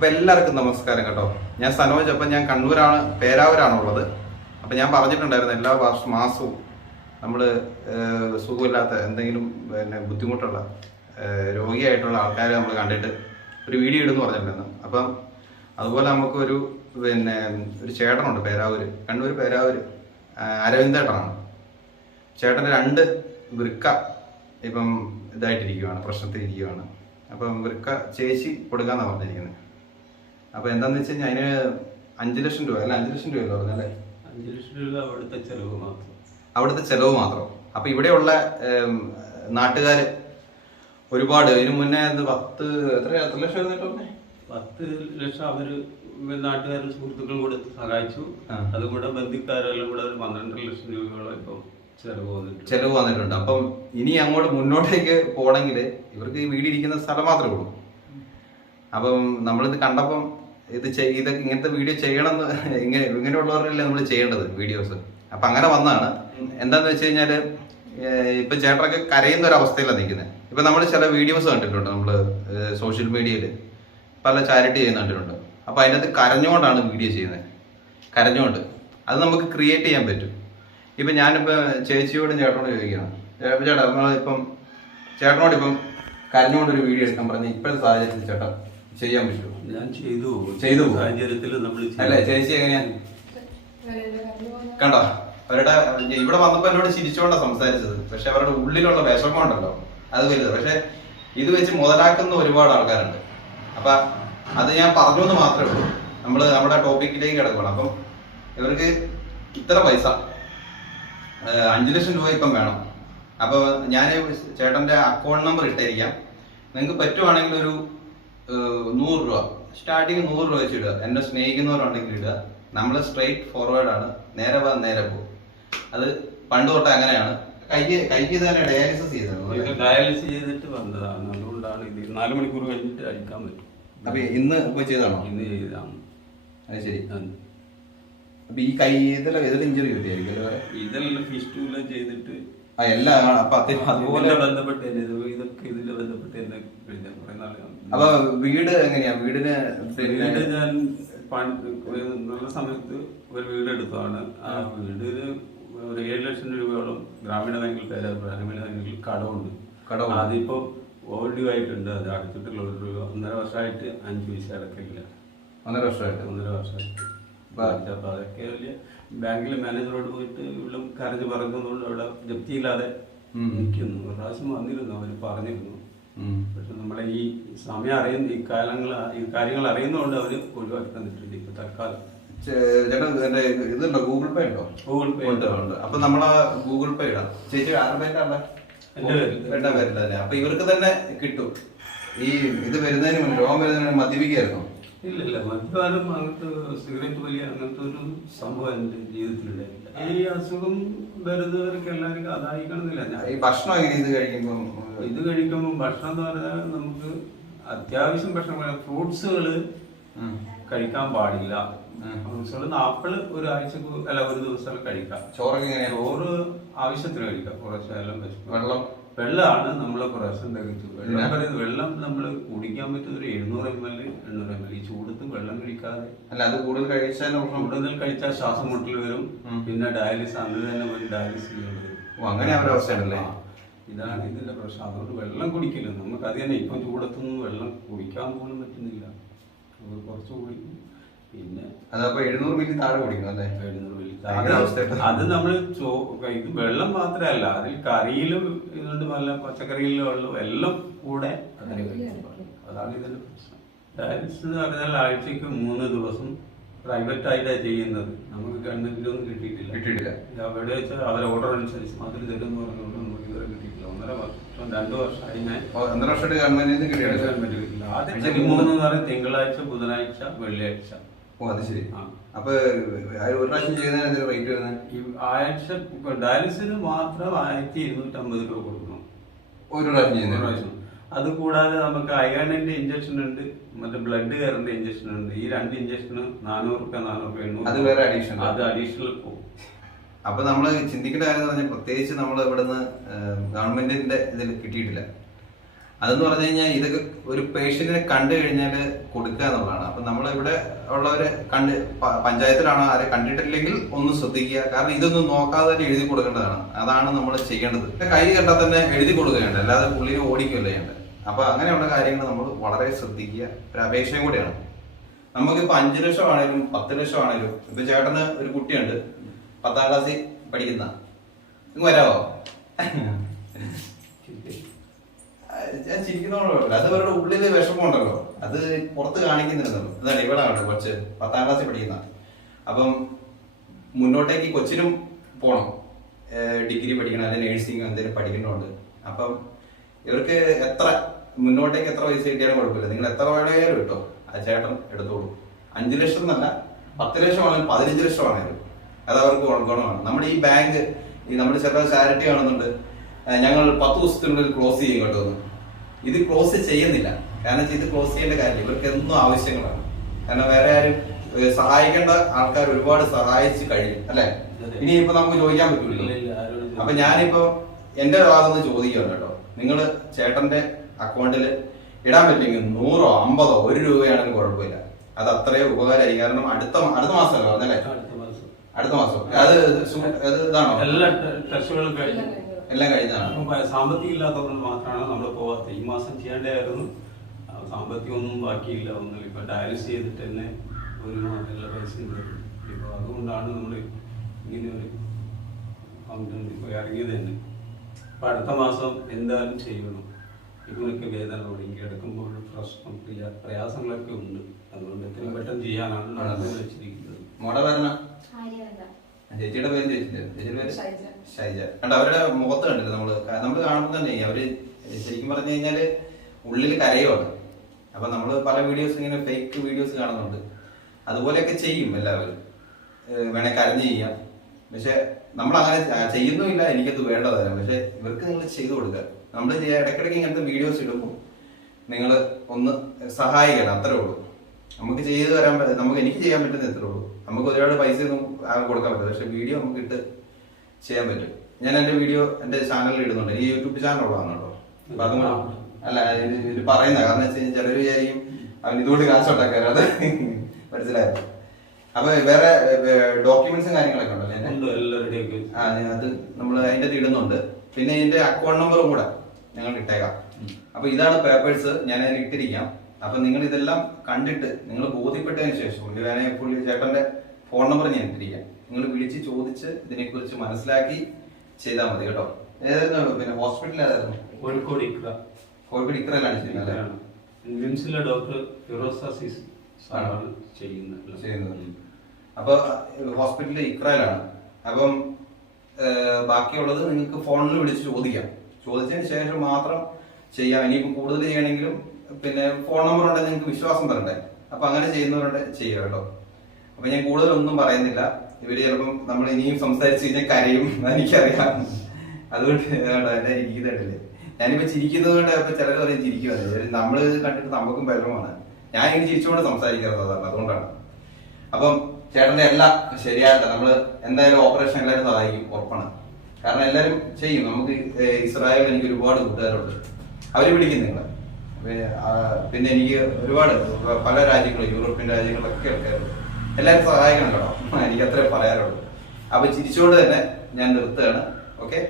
അപ്പൊ എല്ലാവർക്കും നമസ്കാരം കേട്ടോ. ഞാൻ സനോജ്. അപ്പൊ ഞാൻ കണ്ണൂരാണ്, പേരാവൂരാണുള്ളത്. അപ്പൊ ഞാൻ പറഞ്ഞിട്ടുണ്ടായിരുന്നു എല്ലാ മാസവും നമ്മൾ സുഖമില്ലാത്ത എന്തെങ്കിലും ബുദ്ധിമുട്ടുള്ള രോഗിയായിട്ടുള്ള ആൾക്കാരെ നമ്മൾ കണ്ടിട്ട് ഒരു വീഡിയോ ഇടുന്നു പറഞ്ഞിട്ടുണ്ടായിരുന്നു. അപ്പം അതുപോലെ നമുക്കൊരു ഒരു ചേട്ടനുണ്ട് പേരാവൂര്, കണ്ണൂർ പേരാവൂര്, അരവിന്ദേട്ടനാണ്. ചേട്ടൻ്റെ 2 വൃക്ക ഇപ്പം ഇതായിട്ടിരിക്കുകയാണ്, പ്രശ്നത്തിലിരിക്കുകയാണ്. അപ്പം വൃക്ക ചേച്ചി കൊടുക്കാന്നാണ് പറഞ്ഞിരിക്കുന്നത്. അപ്പൊ എന്താന്ന് വെച്ച് കഴിഞ്ഞാൽ അതിന് 5 ലക്ഷം രൂപ അല്ല 5 ലക്ഷം രൂപയല്ലോ പറഞ്ഞല്ലേ? 5 ലക്ഷം രൂപ അവിടുത്തെ ചെലവ് മാത്രം. അപ്പൊ ഇവിടെയുള്ള നാട്ടുകാര് ഒരുപാട് ഇതിനു മുന്നേ 10 ലക്ഷം 10 ലക്ഷം അവര് നാട്ടുകാരും സുഹൃത്തുക്കളും കൂടെ സഹായിച്ചു. അതുകൂടെ ബന്ധുക്കാരെല്ലാം കൂടെ ഒരു 12 ലക്ഷം രൂപയോളം ഇപ്പൊ ചെലവ് വന്നിട്ടുണ്ട്. അപ്പം ഇനി അങ്ങോട്ട് മുന്നോട്ടേക്ക് പോകണമെങ്കിൽ ഇവർക്ക് ഈ വീടിരിക്കുന്ന സ്ഥലം മാത്രമേ ഉള്ളൂ. അപ്പം നമ്മളിത് കണ്ടപ്പം ഇതൊക്കെ ഇങ്ങനത്തെ വീഡിയോ ചെയ്യണമെന്ന് ഇങ്ങനെയുള്ളവരല്ലേ നമ്മൾ ചെയ്യേണ്ടത് വീഡിയോസ്. അപ്പൊ അങ്ങനെ വന്നതാണ്. എന്താന്ന് വെച്ച് കഴിഞ്ഞാല് ഇപ്പൊ ചേട്ടനൊക്കെ കരയുന്ന ഒരു അവസ്ഥയിലാണ് നിൽക്കുന്നത്. ഇപ്പൊ നമ്മൾ ചില വീഡിയോസ് കണ്ടിട്ടുണ്ട്, നമ്മള് സോഷ്യൽ മീഡിയയിൽ പല ചാരിറ്റി ചെയ്യുന്ന കണ്ടിട്ടുണ്ട്. അപ്പൊ അതിനകത്ത് കരഞ്ഞുകൊണ്ടാണ് വീഡിയോ ചെയ്യുന്നത്, കരഞ്ഞുകൊണ്ട്. അത് നമുക്ക് ക്രിയേറ്റ് ചെയ്യാൻ പറ്റും. ഇപ്പൊ ഞാനിപ്പോ ചേച്ചിയോടും ചേട്ടനോട് ചോദിക്കണം, ചേട്ടാ നമ്മളിപ്പം ചേട്ടനോട് ഇപ്പം കരഞ്ഞുകൊണ്ടൊരു വീഡിയോ എടുക്കാൻ പറഞ്ഞ ഇപ്പോഴത്തെ സാഹചര്യത്തിൽ ചേട്ടാ ചെയ്യാൻ പറ്റുമോ? ഞാൻ ചെയ്തു സാഹചര്യത്തിൽ അല്ലെ ചേച്ചി എങ്ങനെയാ കണ്ടോ? അവരുടെ ഇവിടെ വന്നപ്പോ എന്നോട് ചിരിച്ചോണ്ടാ സംസാരിച്ചത്. പക്ഷെ അവരുടെ ഉള്ളിലുള്ള വിഷമം ഉണ്ടല്ലോ, അത് വലുത്. പക്ഷെ ഇത് വെച്ച് മുതലാക്കുന്ന ഒരുപാട് ആൾക്കാരുണ്ട്. അപ്പൊ അത് ഞാൻ പറഞ്ഞു എന്ന് മാത്രമേ ഉള്ളൂ. നമ്മള് നമ്മുടെ ടോപ്പിക്കിലേക്ക് കിടക്കണം. അപ്പം ഇവർക്ക് ഇത്ര പൈസ 5 ലക്ഷം രൂപ ഇപ്പം വേണം. അപ്പൊ ഞാൻ ചേട്ടന്റെ അക്കൗണ്ട് നമ്പർ ഇട്ടിരിക്കാം. നിങ്ങൾക്ക് പറ്റുവാണെങ്കിൽ ഒരു 100 രൂപ സ്റ്റാർട്ടിങ് 100 രൂപ വെച്ച് ഇടുക. എന്നെ സ്നേഹിക്കുന്നവരുണ്ടെങ്കിൽ ഇടുക. നമ്മൾ സ്ട്രെയിറ്റ് ഫോർവേഡ് ആണ്, നേരെ പോകും. അത് പണ്ട് തൊട്ട് അങ്ങനെയാണ്. കൈക്ക് തന്നെ ഡയാലിസിസ് ചെയ്തിട്ട് വന്നതാണ്. അതുകൊണ്ടാണ് ഇത് 4 മണിക്കൂർ കഴിഞ്ഞിട്ട് അടിക്കാൻ പറ്റും. അപ്പൊ ഇന്ന് പോയി ചെയ്താണോ? ഇന്ന് ചെയ്താണ്. അത് ശരി. അപ്പൊ ഈ കൈ ഇതെല്ലാം ഇഞ്ചുറി കിട്ടിയായിരിക്കും? ഇതെല്ലാം ഫിസ്റ്റൂല ചെയ്തിട്ട് എല്ലാം അതുപോലെ ബന്ധപ്പെട്ട് ഇതൊക്കെ ഇതിന്റെ ബന്ധപ്പെട്ട് എന്നെ കുറെ നാളെ. അപ്പൊ വീട് എങ്ങനെയാ? വീട് ഞാൻ നല്ല സമയത്ത് ഒരു വീട് എടുത്തതാണ്. ആ വീടിന് ഒരു 7 ലക്ഷം രൂപയോളം ഗ്രാമീണ ബാങ്കിൽ കടമുണ്ട്. അതിപ്പോ ഓൾഡ്യൂ ആയിട്ടുണ്ട്. അത് അടച്ചിട്ടുള്ള ഒരു 1.5 വർഷമായിട്ട് 5 പൈസ അടക്കില്ല. 1.5 വർഷമായിട്ട് അപ്പൊ അതൊക്കെ വലിയ ബാങ്കിലെ മാനേജറോട് പോയിട്ട് ഇവിടെ കരഞ്ഞ് പറയുന്നതുകൊണ്ട് അവിടെ ജപ്തിയില്ലാതെ നിൽക്കുന്നു. ഒരു പ്രാവശ്യം വന്നിരുന്നു, അവര് പറഞ്ഞിരുന്നു. പക്ഷെ നമ്മളെ ഈ സമയം അറിയുന്ന ഈ കാര്യങ്ങൾ അറിയുന്നതുകൊണ്ട് അവര് ഒഴിവാക്കി തന്നിട്ടുണ്ട് ഇപ്പൊ തൽക്കാലം. ഇതുണ്ടോ? ഗൂഗിൾ പേ ഉണ്ടോ? ഗൂഗിൾ പേ ഉണ്ട്. അപ്പൊ നമ്മളാ ഗൂഗിൾ പേ ഇടാം. ചേച്ചി ആരുടെ എന്റെ പേരിൽ തന്നെ. അപ്പൊ ഇവർക്ക് തന്നെ കിട്ടും. ഈ ഇത് വരുന്നതിന് മുന്നേ, രോഗം വരുന്നതിന് മദ്യപിക്കായിരുന്നു? ഇല്ല, മദ്യപാനം അങ്ങനത്തെ സിഗരറ്റ് വലിയ അങ്ങനത്തെ ഒരു സംഭവം എന്റെ ജീവിതത്തിലുണ്ടായില്ല. ഈ അസുഖം വരുന്നവർക്ക് എല്ലാവർക്കും അതായിക്കണമെന്നില്ല. ഈ ഭക്ഷണം ഇത് കഴിക്കുമ്പോൾ ഭക്ഷണം എന്ന് പറഞ്ഞാൽ നമുക്ക് അത്യാവശ്യം ഭക്ഷണം, ഫ്രൂട്ട്സുകള് കഴിക്കാൻ പാടില്ല. ഫ്രൂട്ട്സുകൾ ആപ്പിള് ഒരാഴ്ചക്ക് അല്ല ഒരു ദിവസം കഴിക്കാം. ചോറ് ആവശ്യത്തിന് കഴിക്കാം. കുറച്ച് വെള്ളമാണ് നമ്മളെ പ്രശ്നം തികച്ചു. വെള്ളം നമ്മൾ കുടിക്കാൻ പറ്റുന്ന ഒരു 700 ml 800 ml. ഈ ചൂടത്ത് വെള്ളം കഴിക്കാതെ അല്ല, അത് കൂടുതൽ കഴിച്ചാൽ ശ്വാസം മുട്ടൽ വരും. പിന്നെ ഡയാലിസിസ് അന്ന് തന്നെ പോയി ഡയാലിസിസ് ചെയ്യേണ്ടി വരും. അങ്ങനെ ഇതാണ് ഇതിന്റെ പ്രശ്നം. അതുകൊണ്ട് വെള്ളം കുടിക്കില്ല. നമുക്ക് അത് തന്നെ ഇപ്പം ചൂടത്തൊന്നും വെള്ളം കുടിക്കാൻ പോലും പറ്റുന്നില്ല. കുറച്ച് കുടിക്കും. പിന്നെ അതപ്പോ 700 ml താഴെ കുടിക്കണം അല്ലേ? 700 ml. അത് നമ്മൾ ഇത് വെള്ളം മാത്രമല്ല, അതിൽ കറിയിലും ഇതുകൊണ്ട് പല പച്ചക്കറിയിലും വെള്ളം എല്ലാം കൂടെ അതാണ് ഇതിന്റെ പ്രശ്നം. ഡയാലിസിസ് എന്ന് പറഞ്ഞാൽ ആഴ്ചക്ക് 3 ദിവസം പ്രൈവറ്റ് ആയിട്ടാണ് ചെയ്യുന്നത്. നമുക്ക് ഗവൺമെന്റിലൊന്നും കിട്ടിയിട്ടില്ല. അവിടെ വെച്ചാൽ അവരെ ഓർഡർ അനുസരിച്ച് അതിൽ തരുമെന്ന് പറഞ്ഞുകൊണ്ട് നമുക്ക് ഇതുവരെ കിട്ടിയിട്ടില്ല. 1.5 വർഷം 2 വർഷമായി. 1.5 വർഷമായിട്ട് ഗവൺമെന്റ് കിട്ടിയിട്ടില്ല. ആദ്യം 3 എന്ന് പറയുന്നത് തിങ്കളാഴ്ച, ബുധനാഴ്ച, വെള്ളിയാഴ്ച. അത് ശരി. അപ്പൊ ഒരു പ്രാവശ്യം ചെയ്യുന്നതിന് റേറ്റ് വരുന്നത് ആഴ്ച ഡയാലിസിന് മാത്രം 1250 രൂപ കൊടുക്കണം ഒരു പ്രാവശ്യം. അത് കൂടാതെ നമുക്ക് അയണിന്റെ ഇഞ്ചക്ഷൻ ഉണ്ട്, മറ്റേ ബ്ലഡ് കയറിന്റെ ഇഞ്ചക്ഷൻ ഉണ്ട്. ഈ 2 ഇഞ്ചക്ഷന് 400 രൂപ 800. അത് വേറെ അഡീഷണൽ. അത് അഡീഷണൽ പോകും. അപ്പൊ നമ്മള് ചിന്തിക്കേണ്ട കാര്യം എന്ന് പറഞ്ഞാൽ പ്രത്യേകിച്ച് നമ്മൾ ഇവിടുന്ന് ഗവൺമെന്റിന്റെ ഇതിൽ കിട്ടിയിട്ടില്ല. അതെന്ന് പറഞ്ഞു കഴിഞ്ഞാൽ ഇതൊക്കെ ഒരു പേഷ്യന്റിനെ കണ്ടു കഴിഞ്ഞാൽ കൊടുക്കുക എന്നുള്ളതാണ്. അപ്പൊ നമ്മളിവിടെ ഉള്ളവരെ പഞ്ചായത്തിലാണോ ആരെ കണ്ടിട്ടില്ലെങ്കിൽ ഒന്ന് ശ്രദ്ധിക്കുക. കാരണം ഇതൊന്നും നോക്കാതെ തന്നെ എഴുതി കൊടുക്കേണ്ടതാണ്. അതാണ് നമ്മൾ ചെയ്യേണ്ടത്. കൈ കണ്ടാൽ തന്നെ എഴുതി കൊടുക്കുകയുണ്ട്, അല്ലാതെ പുള്ളിനെ ഓടിക്കുകയല്ല ചെയ്യേണ്ടത്. അപ്പൊ അങ്ങനെയുള്ള കാര്യങ്ങൾ നമ്മൾ വളരെ ശ്രദ്ധിക്കുക. ഒരു അപേക്ഷയും കൂടിയാണ്. നമുക്കിപ്പോ 5 ലക്ഷം ആണേലും 10 ലക്ഷം ആണേലും, ഇപ്പൊ ചേട്ടന് ഒരു കുട്ടിയുണ്ട് 10ാം ക്ലാസ്സിൽ പഠിക്കുന്ന, ഇങ്ങ് വരാവോ? ഞാൻ ചിരിക്കുന്നോളൂ, അത് അവരുടെ ഉള്ളില് വിഷമമുണ്ടല്ലോ, അത് പുറത്ത് കാണിക്കുന്നില്ലല്ലോ. അതാണ് ഇവിടെ ആണ് കൊച്ച് 10ാം ക്ലാസ്സിൽ പഠിക്കുന്ന. അപ്പം മുന്നോട്ടേക്ക് കൊച്ചിനും പോണം, ഡിഗ്രി പഠിക്കണം, അല്ലെങ്കിൽ നേഴ്സിംഗ് എന്തെങ്കിലും പഠിക്കുന്നുണ്ട്. അപ്പം ഇവർക്ക് മുന്നോട്ടേക്ക് എത്ര പൈസ കിട്ടിയാലും കുഴപ്പമില്ല, നിങ്ങൾ എത്ര വേണേലും കിട്ടോ, ആ ചേട്ടൻ എടുത്തോളൂ. 5 ലക്ഷം എന്നല്ല, 10 ലക്ഷം ആണെങ്കിലും 15 ലക്ഷം ആണെങ്കിലും അത് അവർക്ക് ഗുണമാണ്. നമ്മുടെ ഈ ബാങ്ക്, നമ്മൾ ചില ചാരിറ്റി കാണുന്നുണ്ട്, ഞങ്ങൾ 10 ദിവസത്തിനുള്ളിൽ ക്ലോസ് ചെയ്യും കേട്ടോ. ഇത് ക്ലോസ് ചെയ്യുന്നില്ല. കാരണം ഇത് ക്ലോസ് ചെയ്യേണ്ട കാര്യം ഇവർക്ക് എന്നും ആവശ്യങ്ങളാണ്. കാരണം വേറെ ആരും സഹായിക്കേണ്ട ആൾക്കാർ ഒരുപാട് സഹായിച്ച് കഴിയും, അല്ലെ? ഇനിയിപ്പോ നമുക്ക് ചോദിക്കാൻ പറ്റൂല്ലോ. അപ്പൊ ഞാനിപ്പോ എന്റെ ഭാഗത്തുനിന്ന് ചോദിക്കുകയാണ് കേട്ടോ, നിങ്ങൾ ചേട്ടന്റെ അക്കൗണ്ടിൽ ഇടാൻ പറ്റില്ലെങ്കിൽ 100 50 1 രൂപയാണെങ്കിലും കുഴപ്പമില്ല, അത് അത്രയും ഉപകാരമായി. കാരണം അടുത്ത മാസമല്ലോ പറഞ്ഞല്ലേ? അടുത്ത മാസം അത് ഇതാണോ? എല്ലാം കഴിഞ്ഞാണ്. സാമ്പത്തികം ഇല്ലാത്തതുകൊണ്ട് മാത്രമാണ് നമ്മൾ പോവാത്തത്. ഈ മാസം ചെയ്യേണ്ടതായിരുന്നു, സാമ്പത്തികം ഒന്നും ബാക്കിയില്ല. ഒന്നും ഇപ്പൊ ഡയാലിസിസ് ചെയ്തിട്ട് തന്നെ എല്ലാ പൈസയും വരും. ഇപ്പൊ അതുകൊണ്ടാണ് നമ്മൾ ഇങ്ങനെ ഒരു ഇപ്പൊ ഇറങ്ങിയത് തന്നെ. അപ്പൊ അടുത്ത മാസം എന്തായാലും ചെയ്യണം. ഇവനൊക്കെ വേദന തുടങ്ങി എടുക്കുമ്പോൾ പ്രശ്നം പ്രയാസങ്ങളൊക്കെ ഉണ്ട്. അതുകൊണ്ട് എത്രയും പെട്ടെന്ന് ചെയ്യാനാണ് നടന്നു വെച്ചിരിക്കുന്നത്. ചേച്ചിയുടെ പേര് ചേച്ചിയുടെ പേര് ഷൈജ. കണ്ട അവരുടെ മുഖത്ത് കണ്ടില്ല നമ്മള് കാണുമ്പോൾ തന്നെ അവര് ശരിക്കും പറഞ്ഞു കഴിഞ്ഞാല് ഉള്ളിൽ കരയുമാണ്. അപ്പൊ നമ്മള് പല വീഡിയോസ് ഇങ്ങനെ ഫേക്ക് വീഡിയോസ് കാണുന്നുണ്ട്. അതുപോലെയൊക്കെ ചെയ്യും എല്ലാവരും, വേണേ കരഞ്ഞു ചെയ്യാം. പക്ഷെ നമ്മൾ അങ്ങനെ ചെയ്യുന്നുമില്ല, എനിക്കത് വേണ്ടതല്ല. പക്ഷെ ഇവർക്ക് നിങ്ങൾ ചെയ്തു കൊടുക്കുക. നമ്മൾ ഇടയ്ക്കിടയ്ക്ക് ഇങ്ങനത്തെ വീഡിയോസ് ഇടുമ്പോൾ നിങ്ങൾ ഒന്ന് സഹായിക്കണം, അത്രേ ഉള്ളൂ. നമുക്ക് ചെയ്തു തരാൻ എനിക്ക് ചെയ്യാൻ പറ്റുന്ന എത്രേ ഉള്ളൂ. നമുക്ക് ഒരുപാട് പൈസ ഒന്നും കൊടുക്കാൻ പറ്റില്ല, പക്ഷെ വീഡിയോ നമുക്ക് ഇട്ട് ചെയ്യാൻ പറ്റും. ഞാൻ എന്റെ വീഡിയോ എന്റെ ചാനലിൽ ഇടുന്നുണ്ട്. ഈ യൂട്യൂബ് ചാനൽ ഉള്ളതാണ് കേട്ടോ. അപ്പൊ അതും അല്ല ഇത് പറയുന്ന കാരണം വെച്ച് കഴിഞ്ഞാൽ ചിലർ വിചാരിക്കും അവൻ ഇതുകൊണ്ട് കാശോട്ടാക്കാൻ, അത് മനസ്സിലായോ? അപ്പൊ വേറെ ഡോക്യുമെന്റ്സും കാര്യങ്ങളൊക്കെ ഉണ്ടല്ലോ, അത് നമ്മൾ അതിന്റെ ഇടുന്നുണ്ട്. പിന്നെ ഇതിന്റെ അക്കൗണ്ട് നമ്പറും കൂടെ ഞങ്ങൾ ഇട്ടേക്കാം. അപ്പൊ ഇതാണ് പേപ്പേഴ്സ്, ഞാൻ അതിൽ ഇട്ടിരിക്കാം. അപ്പൊ നിങ്ങൾ ഇതെല്ലാം കണ്ടിട്ട് നിങ്ങൾ ബോധ്യപ്പെട്ടതിന് ശേഷം പുള്ളി ചേട്ടന്റെ ഫോൺ നമ്പർ ഞാൻ ഇട്ടിരിക്കാം. നിങ്ങൾ വിളിച്ച് ചോദിച്ച് ഇതിനെക്കുറിച്ച് മനസ്സിലാക്കി ചെയ്താൽ മതി കേട്ടോ. ഏതായിരുന്നു പിന്നെ ഹോസ്പിറ്റൽ ഏതായിരുന്നു? കോഴിക്കോട് ഇക്രയിലാണ് ചെയ്യുന്നത്. ഡോക്ടർ ഫിറോസ് ചെയ്യുന്നത്. അപ്പൊ ഹോസ്പിറ്റലിൽ ഇക്രയിലാണ്. അപ്പം ബാക്കിയുള്ളത് നിങ്ങൾക്ക് ഫോണിൽ വിളിച്ച് ചോദിക്കാം. ചോദിച്ചതിന് ശേഷം മാത്രം ചെയ്യാം. ഇനിയിപ്പോൾ കൂടുതൽ ചെയ്യണമെങ്കിലും പിന്നെ ഫോൺ നമ്പർ ഉണ്ടെങ്കിൽ നിങ്ങൾക്ക് വിശ്വാസം തരണ്ടേ. അപ്പൊ അങ്ങനെ ചെയ്യുന്നവരുടെ ചെയ്യുക കേട്ടോ. അപ്പൊ ഞാൻ കൂടുതലൊന്നും പറയുന്നില്ല. ഇവര് ചിലപ്പം നമ്മൾ ഇനിയും സംസാരിച്ച് കഴിഞ്ഞാൽ കരയും, എനിക്കറിയാം. അതുകൊണ്ട് എന്റെ ഇരിക്കുന്നുണ്ടല്ലേ, ഞാനിപ്പോ ചിരിക്കുന്നത് കൊണ്ട് ഇപ്പൊ ചിലർ പറയും ചിരിക്കുവാണ്. നമ്മള് കണ്ടിട്ട് നമുക്കും വിഷമമാണ്. ഞാൻ ഇനി ചിരിച്ചുകൊണ്ട് സംസാരിക്കുന്നത് അതുകൊണ്ടാണ്. അപ്പം ചേട്ടന്റെ എല്ലാം ശരിയായിട്ട് നമ്മള് എന്തായാലും ഓപ്പറേഷൻ എല്ലാവരും സഹായിക്കും, ഉറപ്പാണ്. കാരണം എല്ലാവരും ചെയ്യും. നമുക്ക് ഇസ്രായേലിൽ എനിക്ക് ഒരുപാട് കൂട്ടുകാരുണ്ട്, അവര് വിളിക്കും നിങ്ങളെ. പിന്നെ എനിക്ക് ഒരുപാട് പല രാജ്യങ്ങളും യൂറോപ്യൻ രാജ്യങ്ങളിലൊക്കെ ആൾക്കാരുണ്ട്. എല്ലാവരും സഹായിക്കണം കേട്ടോ, എനിക്ക് അത്രേ പറയാറുള്ളൂ. അപ്പൊ ചിരിച്ചുകൊണ്ട് തന്നെ ഞാൻ നിർത്തുകയാണ്. ഓക്കെ.